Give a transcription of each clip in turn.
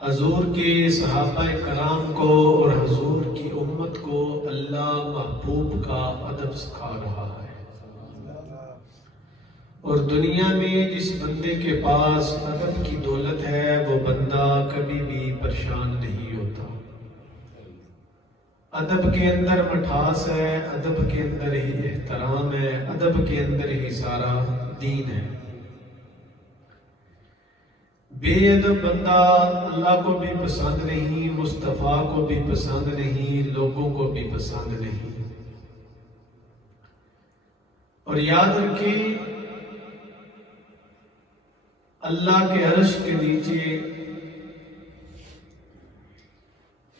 حضور کے صحابہ کرام کو اور حضور کی امت کو اللہ محبوب کا ادب سکھا رہا ہے، اور دنیا میں جس بندے کے پاس ادب کی دولت ہے وہ بندہ کبھی بھی پریشان نہیں ہوتا۔ ادب کے اندر مٹھاس ہے، ادب کے اندر ہی احترام ہے، ادب کے اندر ہی سارا دین ہے۔ بے ادب بندہ اللہ کو بھی پسند نہیں، مصطفیٰ کو بھی پسند نہیں، لوگوں کو بھی پسند نہیں۔ اور یاد رکھیں، اللہ کے عرش کے نیچے،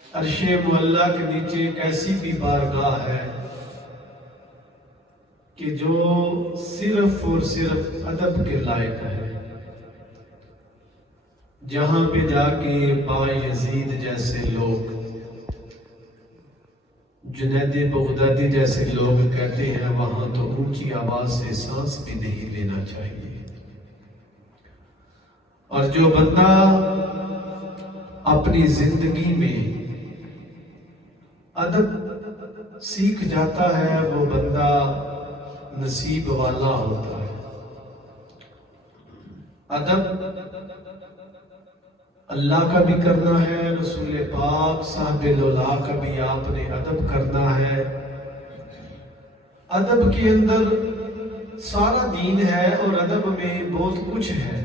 عرش معلیٰ کے نیچے ایک ایسی بھی بارگاہ ہے کہ جو صرف اور صرف ادب کے لائق ہے، جہاں پہ جا کے با یزید جیسے لوگ، جنید بغدادی جیسے لوگ کہتے ہیں وہاں تو اونچی آواز سے سانس بھی نہیں لینا چاہیے۔ اور جو بندہ اپنی زندگی میں ادب سیکھ جاتا ہے وہ بندہ نصیب والا ہوتا ہے۔ ادب اللہ کا بھی کرنا ہے، رسول پاک صاحب لولا کا بھی آپ نے ادب کرنا ہے۔ ادب کے اندر سارا دین ہے اور ادب میں بہت کچھ ہے۔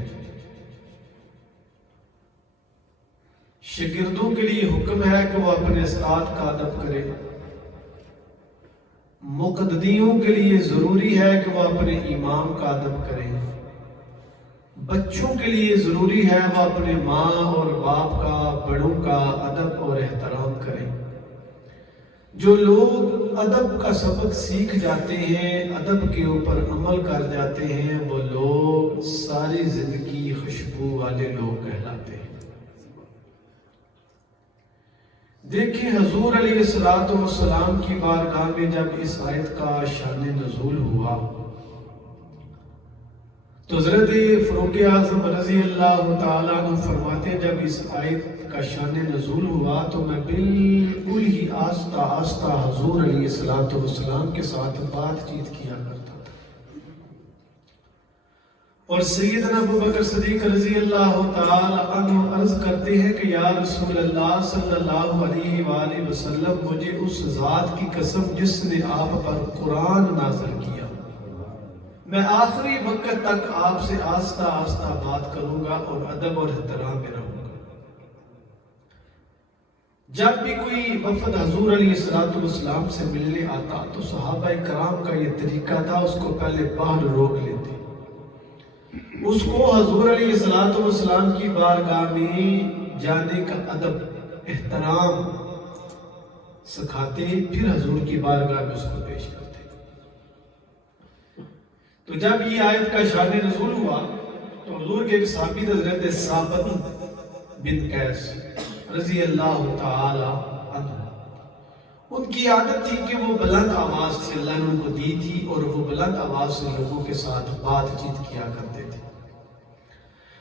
شاگردوں کے لیے حکم ہے کہ وہ اپنے استاد کا ادب کرے، مقتدیوں کے لیے ضروری ہے کہ وہ اپنے امام کا ادب کریں، بچوں کے لیے ضروری ہے وہ اپنے ماں اور باپ کا، بڑوں کا ادب اور احترام کریں۔ جو لوگ ادب کا سبق سیکھ جاتے ہیں، ادب کے اوپر عمل کر جاتے ہیں، وہ لوگ ساری زندگی خوشبو والے لوگ کہلاتے ہیں۔ دیکھیں حضور علیہ السلام کی بارگاہ میں جب اس آیت کا شان نزول ہوا تو حضرت فاروق اعظم رضی اللہ تعالیٰ عنہ فرماتے ہیں جب اس آیت کا شان نزول ہوا تو میں بالکل ہی آہستہ آہستہ حضور علیہ السلام کے ساتھ بات چیت کیا کرتا تھا، اور سیدنا ابوبکر صدیق رضی اللہ تعالی عنہ عرض کرتے ہیں کہ یا رسول اللہ صلی اللہ علیہ وآلہ وسلم، مجھے اس ذات کی قسم جس نے آپ پر قرآن نازل کیا، میں آخری وقت تک آپ سے آہستہ آہستہ بات کروں گا اور ادب اور احترام میں رہوں گا۔ جب بھی کوئی وفد حضور علیہ السلام سے ملنے آتا تو صحابہ کرام کا یہ طریقہ تھا، اس کو پہلے باہر روک لیتے، اس کو حضور علیہ السلام کی بارگاہ میں جانے کا ادب احترام سکھاتے، پھر حضور کی بارگاہ میں اس کو پیش کرتے۔ تو جب یہ آیت کا شان نزول ہوا تو حضور کے ایک صحابی حضرت ثابت بن قیس رضی اللہ تعالی عنہ، ان کی عادت تھی کہ وہ بلند آواز سے، اللہ نے ان کو دی تھی، اور وہ بلند آواز سے لوگوں کے ساتھ بات چیت کیا کرتے تھے۔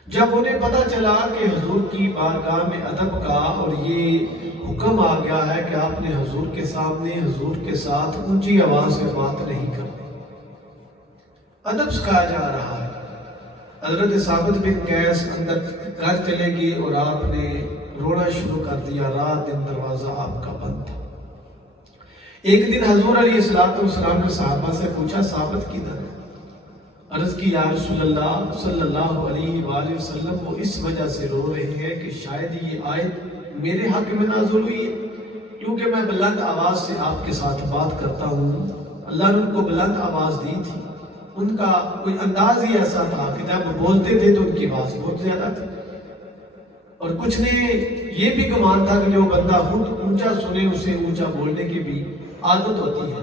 جب انہیں پتا چلا کہ حضور کی بارگاہ میں ادب کا اور یہ حکم آ گیا ہے کہ آپ نے حضور کے سامنے، حضور کے ساتھ اونچی آواز سے بات نہیں کرنی، ادب سکھایا جا رہا ہے، حضرت ثابت بن قیس اندر گھر چلے گئے اور آپ نے رونا شروع کر دیا، رات دن دروازہ آپ کا بند تھا۔ ایک دن حضور علیہ السلام نے صحابہ سے پوچھا ثابت کدھر ہے؟ عرض کی یا رسول اللہ صلی اللہ علیہ وآلہ وسلم، وہ اس وجہ سے رو رہے ہیں کہ شاید یہ آیت میرے حق میں نازل ہوئی ہے، کیونکہ میں بلند آواز سے آپ کے ساتھ بات کرتا ہوں۔ اللہ نے ان کو بلند آواز دی تھی، ان کا کوئی انداز ہی ایسا تھا کہ جب وہ بولتے تھے تو ان کی آواز بہت زیادہ تھی، اور کچھ نے یہ بھی گمان تھا کہ جو بندہ خود اونچا سنے اسے اونچا بولنے کی بھی عادت ہوتی ہے۔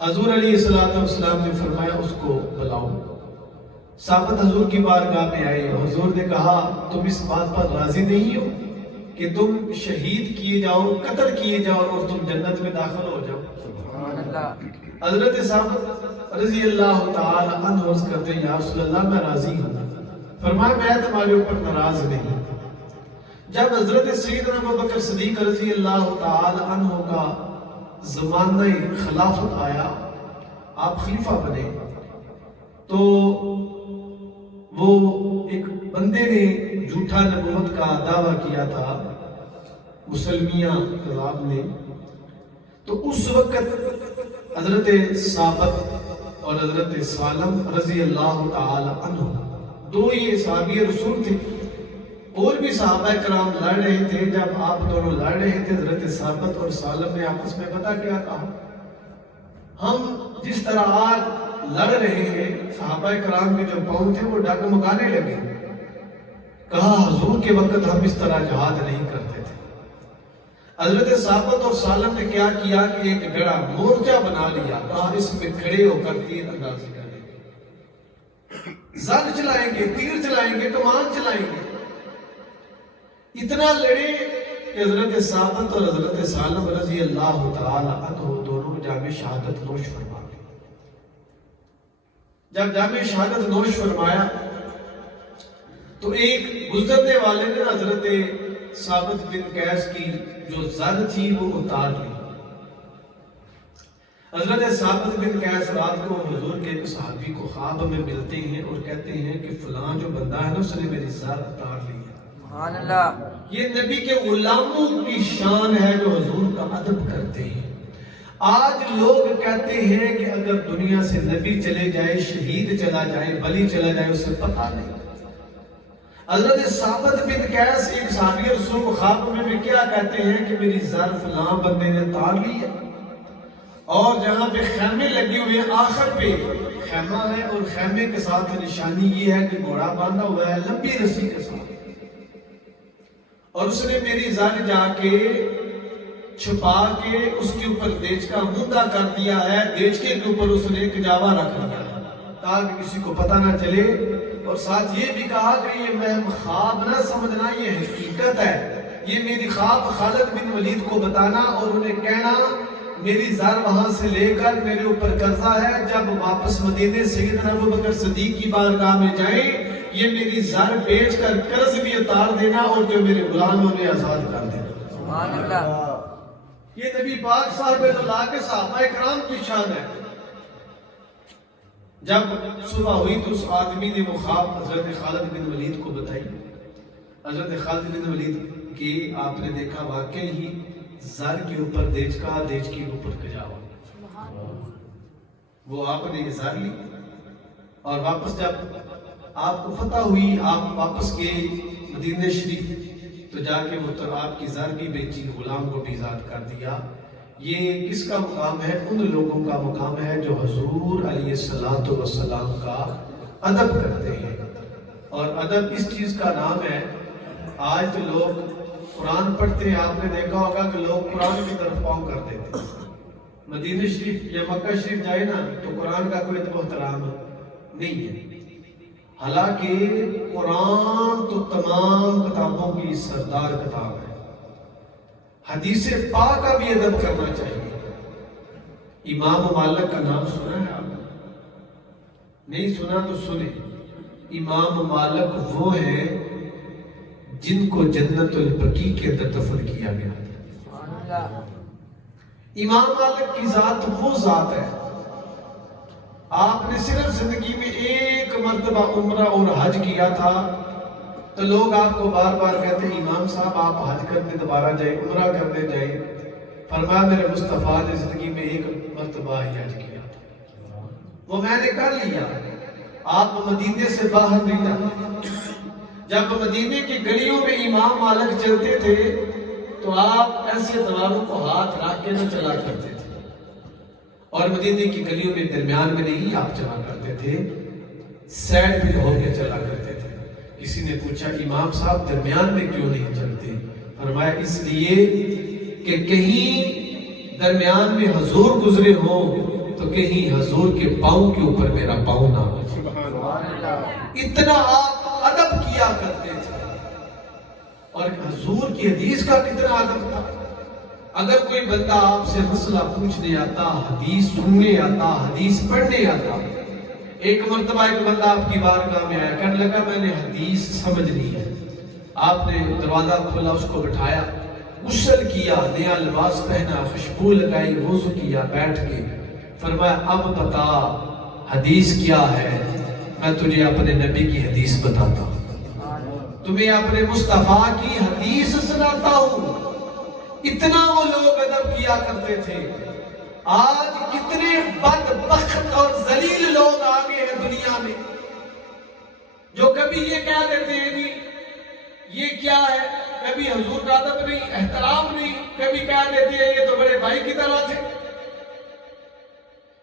حضور علیہ السلام نے فرمایا اس کو بلاؤ۔ ثابت حضور کی بارگاہ میں آئے، حضور نے کہا تم اس بات پر راضی نہیں ہو کہ تم شہید کیے جاؤ، قتل کیے جاؤ اور تم جنت میں داخل ہو جاؤ؟ حضرت ثابت رضی اللہ تعالی عنہ عرض کرتے ہیں یا رسول اللہ میں راضی ہوں۔ فرمایا میں تمہارے اوپر ناراض نہیں، جب حضرت سیدنا ابو بکر صدیق رضی اللہ تعالی عنہ کا زمانہ خلافت آیا، آپ خلیفہ بنے، تو وہ ایک بندے نے جھوٹا نبوت کا دعویٰ کیا تھا، مسلمیہ کذاب نے، تو اس وقت حضرت ثابت اور حضرت سالم رضی اللہ تعالی عنہ دو ہی صحابی رسول تھے، اور بھی صحابہ کرام لڑ رہے تھے۔ جب آپ دونوں لڑ رہے تھے، حضرت ثابت اور سالم نے آپس میں پتہ کیا کہا، ہم جس طرح آج لڑ رہے ہیں، صحابہ کرام کے جو پاؤں تھے وہ ڈگمگانے لگے۔ کہا حضور کے وقت ہم اس طرح جہاد نہیں کرتے تھے۔ حضرت ثابت اور سالم نے کیا کیا کہ ایک بڑا مورچہ بنا لیا، کہا اس میں کھڑے ہو کر تیر اندازی کریں گے، زنگ چلائیں گے، تیر چلائیں گے، کمان چلائیں گے۔ اتنا لڑے کہ حضرت ثابت اور حضرت سالم رضی اللہ تعالی عنہ دونوں جامع شہادت نوش فرما گئے۔ جب جامع شہادت نوش فرمایا تو ایک گزرنے والے نے حضرت ثابت بن قیس کی جو زر تھی وہ اتار لی۔ حضرت ثابت بن قیس رات کو حضور کے ایک صحابی کو خواب میں ملتے ہیں اور کہتے ہیں کہ فلاں جو بندہ ہے نا اس نے میری زر اتار لی ہے۔ سبحان اللہ۔ یہ نبی کے غلاموں کی شان ہے جو حضور کا ادب کرتے ہیں۔ آج لوگ کہتے ہیں کہ اگر دنیا سے نبی چلے جائے، شہید چلا جائے، ولی چلا جائے، اسے پتہ نہیں۔ حضرت ثابت بن قیس ایک صحابی رسول کو خواب میں بھی کیا کہتے ہیں کہ میری زر فلاں بندے نے اتار لی ہے، اور جہاں پہ خیمے لگے ہوئے ہیں آخر پہ خیمہ ہے، اور خیمے کے ساتھ نشانی یہ ہے کہ گھوڑا باندھا ہوا ہے لمبی رسی کے ساتھ، اور اس نے میری زر جا کے چھپا کے اس کے اوپر دیچ کا مندہ کر دیا ہے، دیچکے کے اوپر اس نے کجاوا رکھ دیا تاکہ کسی کو پتہ نہ چلے، اور ساتھ یہ بھی کہا کہ یہ میں خواب نہ سمجھنا، یہ حقیقت ہے، یہ میری خواب خالد بن ولید کو بتانا اور انہیں کہنا میری زر وہاں سے لے کر میرے اوپر قرضہ ہے، جب واپس مدینے سیدنا ابو بکر صدیق کی بارگاہ میں جائیں یہ میری زر بیچ کر قرض بھی اتار دینا اور جو میرے غلاموں نے آزاد کر دینا۔ سبحان اللہ۔ یہ نبی پاک صاحب اللہ کے صحابہ کرام کی شان ہے۔ جب صبح ہوئی تو اس آدمی نے وہ خواب حضرت خالد بن ولید کو بتائی۔ حضرت خالد بن ولید کی آپ نے دیکھا واقعی ہی زر کے اوپر دیچ کا، دیچ کے اوپر کجاوا، وہ آپ نے زر لی، اور واپس جب آپ کو فتح ہوئی، آپ واپس گئے مدینہ شریف، تو جا کے وہ آپ کی زر بھی بیچی، غلام کو بھی آزاد کر دیا۔ یہ کس کا مقام ہے؟ ان لوگوں کا مقام ہے جو حضور علیہ السلام کا ادب کرتے ہیں، اور ادب اس چیز کا نام ہے۔ آج تو لوگ قرآن پڑھتے ہیں، آپ نے دیکھا ہوگا کہ لوگ قرآن کی طرف پاؤں کر دیتے ہیں، مدینہ شریف یا مکہ شریف جائے نا تو قرآن کا کوئی ادب و احترام نہیں ہے، حالانکہ قرآن تو تمام کتابوں کی سردار کتاب ہے۔ حدیث پاک کا بھی ادب کرنا چاہیے۔ امام مالک کا نام سنا ہے آپ نے؟ نہیں سنا تو سنیں۔ امام مالک وہ ہیں جن کو جنت البقیع کے اندر دفن کیا گیا۔ امام مالک کی ذات وہ ذات ہے، آپ نے صرف زندگی میں ایک مرتبہ عمرہ اور حج کیا تھا، تو لوگ آپ کو بار بار کہتے ہیں امام صاحب آپ حج کرنے دوبارہ جائیں، عمرہ کرنے جائیں۔ فرمایا میرے مصطفیٰ نے زندگی میں ایک مرتبہ ہی حج کیا تھا، وہ میں نے کر لیا۔ آپ مدینے سے باہر نہیں جاتے۔ جب مدینے کی گلیوں میں امام مالک چلتے تھے تو آپ ایسے دواروں کو ہاتھ رکھ کے نہ چلا کرتے تھے، اور مدینے کی گلیوں میں درمیان میں نہیں آپ چلا کرتے تھے، سیڈ پہ ہو کے چلا کرتے تھے۔ کسی نے پوچھا امام صاحب درمیان میں کیوں نہیں چلتے؟ فرمایا اس لیے کہ کہیں درمیان میں حضور گزرے ہوں تو کہیں حضور کے پاؤں کے اوپر میرا پاؤں نہ ہو۔ اتنا آپ ادب کیا کرتے تھے، اور حضور کی حدیث کا کتنا ادب تھا۔ اگر کوئی بندہ آپ سے مسئلہ پوچھنے آتا، حدیث سننے آتا، حدیث پڑھنے آتا، ایک مرتبہ ایک بندہ آپ کی بارگاہ میں آیا، کہنے لگا میں نے حدیث سمجھ لی ہے، آپ نے دروازہ کھولا، اس کو بٹھایا، غسل کیا، نیا لباس پہنا، خوشبو لگائی، وضو کیا، بیٹھ کے فرمایا اب بتا حدیث کیا ہے؟ میں تجھے اپنے نبی کی حدیث بتاتا ہوں، تمہیں اپنے مصطفیٰ کی حدیث سناتا ہوں۔ اتنا وہ لوگ ادب کیا کرتے تھے۔ آج کتنے بدبخت اور ذلیل لوگ آگے ہیں دنیا میں، جو کبھی یہ کہہ دیتے ہیں جی یہ کیا ہے، کبھی حضور کا ادب نہیں، احترام نہیں، کبھی کہہ دیتے ہیں یہ تو بڑے بھائی کی طرح تھے۔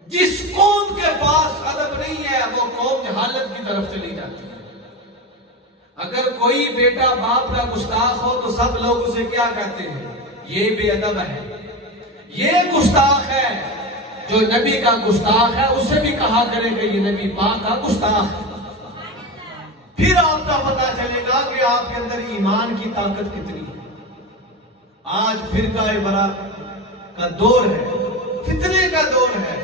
جس قوم کے پاس ادب نہیں ہے وہ قوم جہالت کی طرف چلی جاتی ہے۔ اگر کوئی بیٹا باپ کا گستاخ ہو تو سب لوگ اسے کیا کہتے ہیں؟ یہ بے ادب ہے، یہ گستاخ ہے۔ جو نبی کا گستاخ ہے اسے بھی کہا کرے کہ یہ نبی پاک کا گستاخ ہے۔ پھر آپ کا پتہ چلے گا کہ آپ کے اندر ایمان کی طاقت کتنی ہے۔ آج فرقہ برات کا دور ہے، فتنے کا دور ہے۔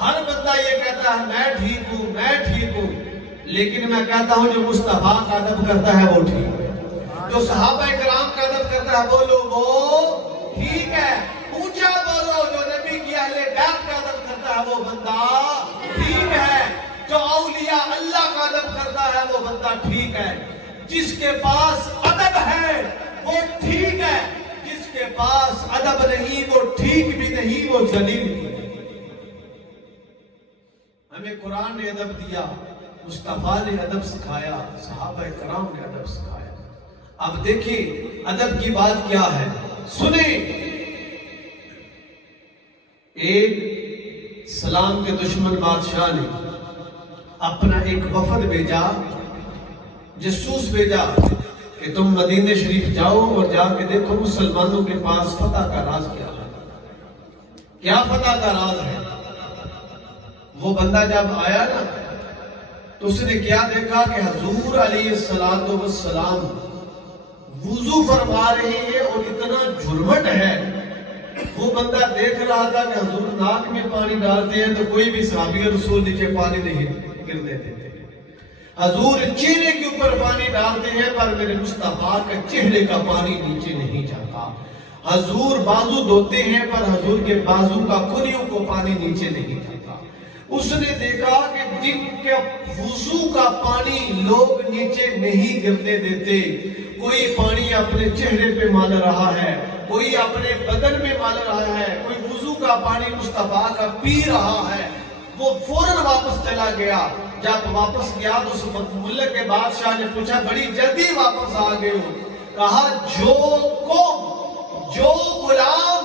ہر بندہ یہ کہتا ہے میں ٹھیک ہوں، میں ٹھیک ہوں، لیکن میں کہتا ہوں جو مصطفیٰ کا ادب کرتا ہے وہ ٹھیک ہے، جو صحابہ کرام کا ادب کرتا ہے بولو وہ ٹھیک ہے، اونچا بولو جو نبی کی اہل بیت کا ادب کرتا ہے وہ بندہ ٹھیک ہے، جو اولیاء اللہ کا ادب کرتا ہے وہ بندہ ٹھیک ہے۔ جس کے پاس ادب ہے وہ ٹھیک ہے، جس کے پاس ادب نہیں وہ ٹھیک بھی نہیں، وہ ذلیل بھی نہیں۔ ہمیں قرآن نے ادب دیا، مصطفیٰ نے ادب سکھایا، صحابہ کرام نے ادب سکھایا۔ اب دیکھیں ادب کی بات کیا ہے، سنیں۔ ایک سلام کے دشمن بادشاہ نے اپنا ایک وفد بھیجا، جاسوس بھیجا کہ تم مدینہ شریف جاؤ اور جا کے دیکھو مسلمانوں کے پاس فتح کا راز کیا ہے، کیا فتح کا راز ہے۔ وہ بندہ جب آیا نا تو اس نے کیا دیکھا کہ حضور علیہ السلام وضو فرما رہے ہیں اور اتنا جھرمٹ ہے۔ وہ بندہ دیکھ رہا تھا کہ حضور ناک میں پانی ڈالتے ہیں تو کوئی بھی صحابی رسول نیچے پانی نہیں گرنے دیتے، حضور چہرے کے اوپر پانی ڈالتے ہیں پر میرے مصطفیٰ کا چہرے کا پانی نیچے نہیں جاتا، حضور بازو دھوتے ہیں پر حضور کے بازو کا کنیوں کو پانی نیچے نہیں جاتا۔ اس نے دیکھا کہ جن کے وضو کا پانی لوگ نیچے نہیں گرنے دیتے، کوئی پانی اپنے چہرے پہ مال رہا ہے، کوئی اپنے بدن میں مال رہا ہے، کوئی وضو کا پانی مصطفیٰ کا پی رہا ہے۔ وہ فوراً واپس چلا گیا۔ جب واپس گیا تو اس ملک کے بادشاہ نے پوچھا بڑی جلدی واپس آ گئے ہو؟ کہا جو غلام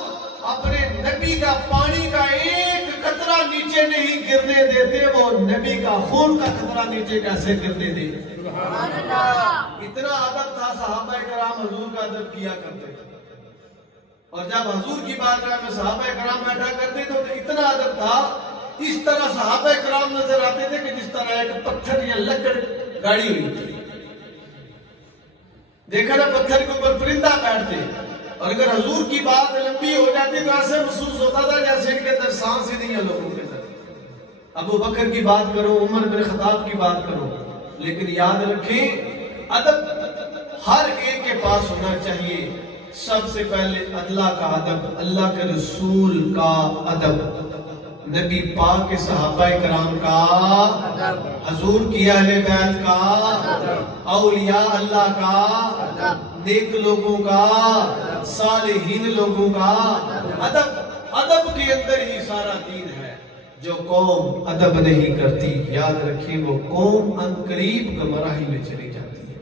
اپنے نبی کا پانی کا ایک قطرہ نیچے نہیں گرنے دیتے وہ نبی کا خون کا قطرہ نیچے کیسے گرنے دے۔ اتنا ادب تھا، صحابہ کرام حضور کا ادب کیا کرتے تھے، اور جب حضور کی بارگاہ میں صحابہ کرام بیٹھا کرتے تھے تو اتنا ادب تھا، اس طرح صحابہ کرام نظر آتے تھے کہ جس طرح ایک پتھر یا لکڑ گاڑی ہوئی تھی۔ دیکھا نا پتھر کے اوپر پرندہ بیٹھتے، اور اگر حضور کی بات لمبی ہو جاتی تو ایسے محسوس ہوتا تھا جیسے ان کے اندر سانس ہی نہیں ہے لوگوں کے اندر۔ ابو بکر کی بات کرو، عمر بن خطاب کی بات کرو، لیکن یاد رکھیں ادب ہر ایک کے پاس ہونا چاہیے۔ سب سے پہلے اللہ کا ادب، اللہ کے رسول کا ادب، نبی پاک کے صحابہ کرام کا ادب، حضور کی اہل بیت کا ادب، اولیاء اللہ کا، نیک لوگوں کا، صالحین لوگوں کا ادب۔ ادب کے اندر ہی سارا دین ہے۔ جو قوم ادب نہیں کرتی یاد رکھیں وہ قوم عنقریب گمراہی میں چلی جاتی ہے۔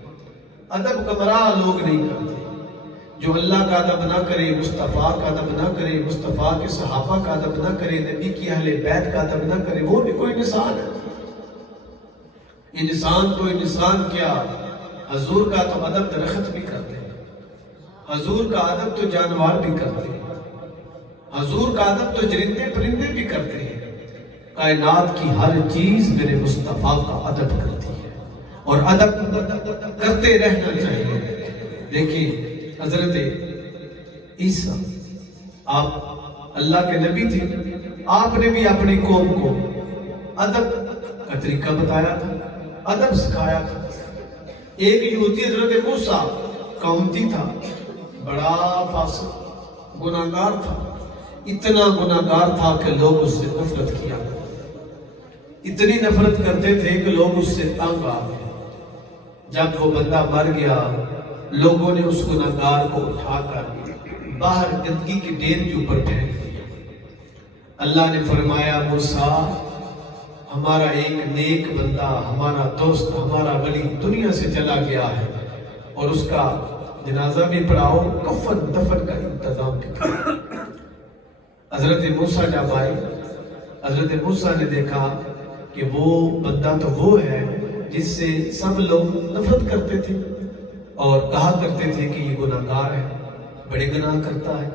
ادب گمراہ لوگ نہیں کرتے۔ جو اللہ کا ادب نہ کرے، مصطفیٰ کا ادب نہ کرے، مصطفیٰ کے صحابہ کا ادب نہ کرے، نبی کی اہل بیت کا ادب نہ کرے، وہ بھی کوئی انسان ہے۔ انسان تو انسان کیا، حضور کا تو ادب درخت بھی کرتے ہیں، حضور کا ادب تو جانور بھی کرتے ہیں، حضور کا ادب تو جرندے پرندے بھی کرتے ہیں۔ کائنات کی ہر چیز میرے مصطفیٰ کا ادب کرتی ہے، اور ادب کرتے رہنا چاہیے۔ دیکھیں حضرت عیسیٰ آپ اللہ کے نبی تھے، آپ نے بھی اپنی قوم کو ادب کا طریقہ بتایا تھا، ادب سکھایا تھا۔ ایک یہودی حضرت موسیٰ کا امتی تھا، بڑا فاسق گناہگار تھا، اتنا گناہگار تھا کہ لوگ اس سے نفرت کیا، اتنی نفرت کرتے تھے کہ لوگ اس سے تنگ آ گئے۔ جب وہ بندہ مر گیا، لوگوں نے اس گناہگار کو اٹھا کر باہر گندگی کے ڈیر کے اوپر پھینک دیا۔ اللہ نے فرمایا موسیٰ، ہمارا ایک نیک بندہ، ہمارا دوست، ہمارا ولی دنیا سے چلا گیا ہے، اور اس کا جنازہ بھی پڑھاؤ، کفن دفن کا انتظام بھی کرو۔ حضرت موسیٰ جب آئے، حضرت موسیٰ نے دیکھا کہ وہ بندہ تو وہ ہے جس سے سب لوگ نفرت کرتے تھے اور کہا کرتے تھے کہ یہ گناہگار ہے، بڑے گناہ کرتا ہے،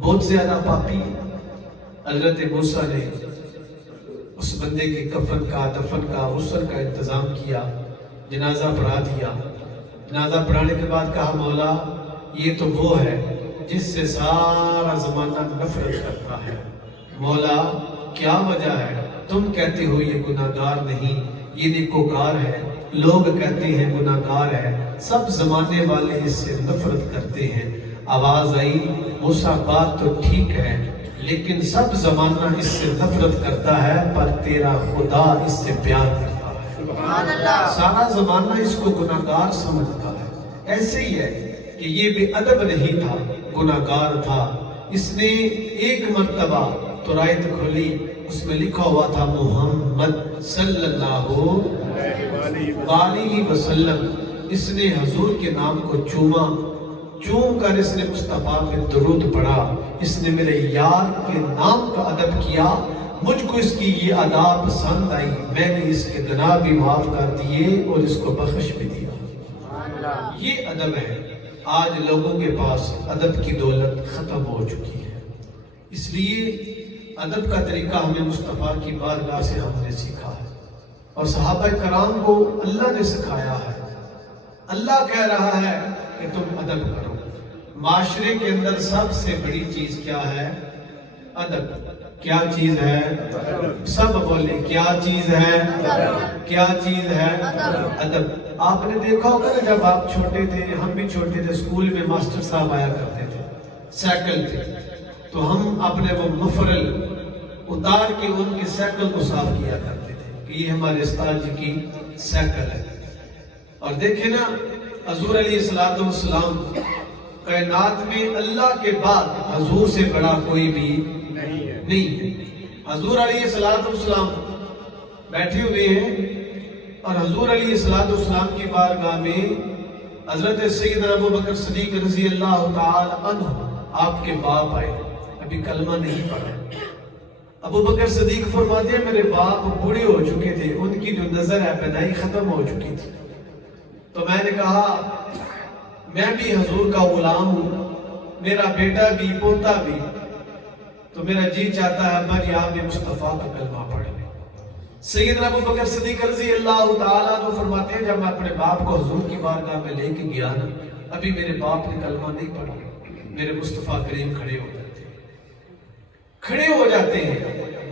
بہت زیادہ پاپی ہے۔ حضرت موسیٰ نے اس بندے کے کفن کا، دفن کا، غسل کا انتظام کیا، جنازہ پڑھا دیا۔ جنازہ پڑھانے کے بعد کہا مولا یہ تو وہ ہے جس سے سارا زمانہ نفرت کرتا ہے، مولا کیا وجہ ہے؟ تم کہتے ہو یہ گناہگار نہیں، یہ نیکوکار ہے، لوگ کہتے ہیں گناہگار ہے، سب زمانے والے اس سے نفرت کرتے ہیں۔ آواز آئی موسیٰ بات تو ٹھیک ہے، لیکن سب زمانہ اس سے نفرت کرتا ہے، پر تیرا خدا اس سے پیار کرتا ہے۔ سارا زمانہ اس کو گناہگار سمجھتا ہے۔ ایسے ہی ہے کہ یہ بے ادب نہیں تھا، گناہگار تھا۔ اس نے ایک مرتبہ تورات کھولی، اس میں لکھا ہوا تھا محمد صلی اللہ علیہ وسلم۔ اس نے حضور کے نام کو چوما، چوم کر اس نے مصطفیٰ پہ درود پڑھا، اس نے میرے یار کے نام کا ادب کیا، مجھ کو اس کی یہ ادا پسند آئی، میں نے اس کے گناہ بھی معاف کر دیے اور اس کو بخش بھی دیا۔ یہ ادب ہے۔ آج لوگوں کے پاس ادب کی دولت ختم ہو چکی ہے، اس لیے ادب کا طریقہ ہمیں مصطفیٰ کی بارگاہ سے ہم نے سیکھا ہے، اور صحابہ کرام کو اللہ نے سکھایا ہے۔ اللہ کہہ رہا ہے کہ تم ادب کرو۔ معاشرے کے اندر سب سے بڑی چیز کیا ہے؟ ادب۔ کیا چیز ہے؟ سب بولے کیا چیز ہے؟ کیا چیز ہے؟ ادب۔ آپ نے دیکھا ہوگا نا، جب آپ چھوٹے تھے، ہم بھی چھوٹے تھے، اسکول میں ماسٹر صاحب آیا کرتے تھے، سائیکل تھے، تو ہم اپنے وہ مفرل اتار کے ان کے سائیکل کو صاف کیا کرتے تھے کہ یہ ہمارے استاد جی کی سائیکل ہے۔ اور دیکھیں نا، حضور علیہ السلام کائنات میں اللہ کے بعد حضور سے بڑا کوئی بھی نہیں ہے۔ حضور علیہ السلام بیٹھے ہوئے ہیں، اور حضور علیہ السلام کی بارگاہ میں حضرت سیدنا ابوبکر صدیق رضی اللہ تعالی عنہ آپ کے باپ آئے، ابھی کلمہ نہیں پڑھا۔ ابوبکر صدیق فرماتے ہیں میرے باپ بوڑھے ہو چکے تھے، ان کی جو نظر ہے پیدائی ختم ہو چکی تھی، تو میں نے کہا میں بھی حضور کا غلام ہوں، میرا بیٹا بھی پوتا بھی، تو میرا جی چاہتا ہے ابا جی آپ بھی مصطفیٰ کا کلمہ پڑھ لیں۔ سیدنا ابوبکر صدیق رضی اللہ تعالیٰ عنہ فرماتے ہیں جب میں اپنے باپ کو حضور کی بارگاہ میں لے کے گیا نا، ابھی میرے باپ نے کلمہ نہیں پڑھا، میرے مصطفیٰ کریم کھڑے ہو جاتے ہیں۔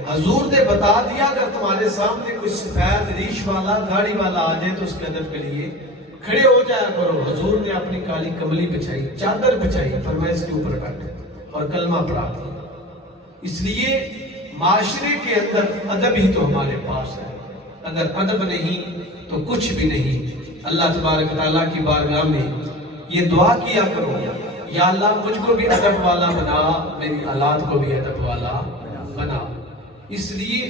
حضور نے بتا دیا اگر تمہارے سامنے کوئی سفید ریش والا گاڑی والا آ جائے تو اس کے ادب کے لیے کھڑے ہو جایا کرو۔ حضور نے اپنی کالی کملی بچھائی، چادر بچھائی، فرمایا اس کے اوپر بیٹھے اور کلمہ پڑھا دیا۔ اس لیے معاشرے کے اندر ادب ہی تو ہمارے پاس ہے، اگر ادب نہیں تو کچھ بھی نہیں۔ اللہ تبارک تعالیٰ کی بارگاہ میں یہ دعا کیا کرو، یا اللہ مجھ کو بھی ادب والا بنا، میری اولاد کو بھی ادب والا بنا۔ اس لیے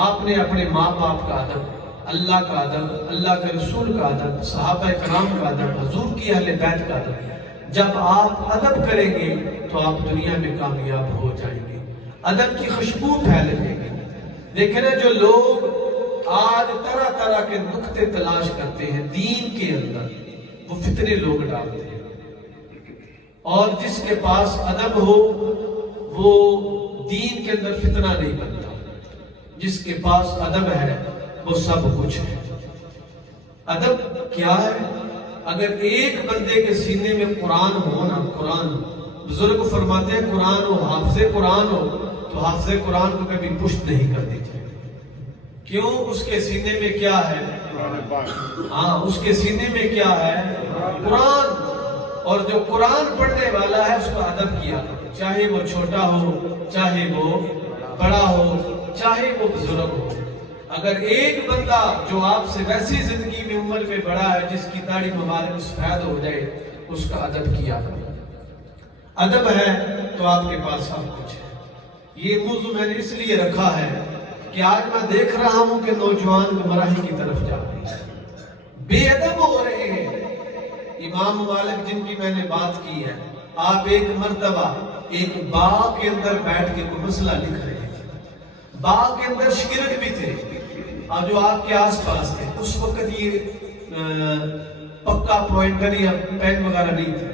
آپ نے اپنے ماں باپ کا ادب، اللہ کا ادب، اللہ کے رسول کا ادب، صحابہ کرام کا ادب، حضور کی اہل بیت کا ادب، جب آپ ادب کریں گے تو آپ دنیا میں کامیاب ہو جائیں گے، ادب کی خوشبو پھیلیں گے۔ دیکھیں نا جو لوگ آج طرح طرح کے نکتے تلاش کرتے ہیں دین کے اندر، وہ فتنے لوگ ڈالتے ہیں، اور جس کے پاس ادب ہو وہ دین کے اندر فتنہ نہیں بنتا، جس کے پاس ادب ہے وہ سب کچھ ہے۔ ادب کیا ہے؟ اگر ایک بندے کے سینے میں قرآن ہو نا، قرآن، بزرگ فرماتے ہیں قرآن ہو، حافظ قرآن ہو، تو حافظ قرآن کو کبھی پشت نہیں کرنی چاہیے۔ کیوں؟ اس کے سینے میں کیا ہے؟ ہاں اس کے سینے میں کیا ہے؟ قرآن. اور جو قرآن پڑھنے والا ہے اس کا ادب کیا کرو، چاہے وہ چھوٹا ہو، چاہے وہ بڑا ہو، چاہے وہ بزرگ ہو. اگر ایک بندہ جو آپ سے ویسی زندگی میں عمر میں بڑا ہے، جس کی داڑھی مبارک سفید ہو جائے، اس کا ادب کیا کرو. ادب ہے تو آپ کے پاس سب کچھ ہے. یہ موضوع میں نے اس لیے رکھا ہے کہ آج میں دیکھ رہا ہوں کہ نوجوان گمراہی کی طرف جا رہے ہیں، بے ادب ہو رہے ہیں. امام مالک جن کی میں نے بات کی ہے، آپ ایک مرتبہ ایک باغ کے اندر بیٹھ کے کوئی مسئلہ لکھ رہے ہیں. باغ کے اندر شاگرد بھی تھے اور جو آپ کے آس پاس تھے. اس وقت یہ پکا پوائنٹر یا پین وغیرہ نہیں تھے،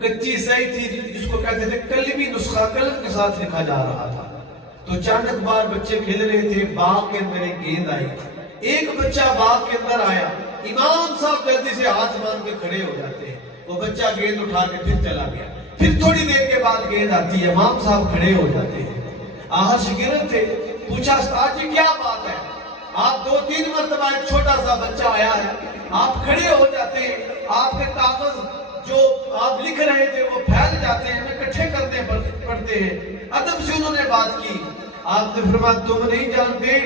کچی سہی تھی جس کو کہتے تھے کلمی نسخہ، قلم کے ساتھ لکھا جا رہا تھا. تو چاند بار بچے کھیل رہے تھے، باغ کے اندر ایک گیند آئی. ایک بچہ باغ کے اندر آیا، امام صاحب جلدی سے ہاتھ مان کے کھڑے ہو جاتے ہیں. وہ بچہ گیند اٹھا کے پھر چلا گیا. پھر تھوڑی دیر کے بعد گیند آتی ہے، امام صاحب کھڑے ہو جاتے ہیں. شاگرد تھے، پوچھا استاد جی کیا بات ہے؟ آپ 2-3 مرتبہ، ایک چھوٹا سا بچہ آیا ہے، آپ کھڑے ہو جاتے ہیں، آپ کے کاغذ جو آپ لکھ رہے تھے وہ پھیل جاتے ہیں، ہمیں اکٹھے کرنے پڑتے ہیں. ادب سے انہوں نے بات کی. آپ نے فرمایا تم نہیں جانتے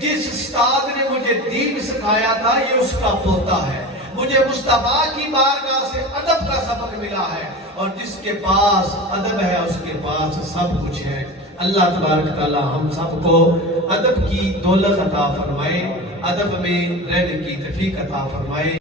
جس استاد نے مجھے دین سکھایا تھا یہ اس کا پوتا ہے. مجھے مصطفیٰ کی بارگاہ سے ادب کا سبق ملا ہے، اور جس کے پاس ادب ہے اس کے پاس سب کچھ ہے. اللہ تبارک تعالی ہم سب کو ادب کی دولت عطا فرمائے، ادب میں رہنے کی توفیق عطا فرمائے.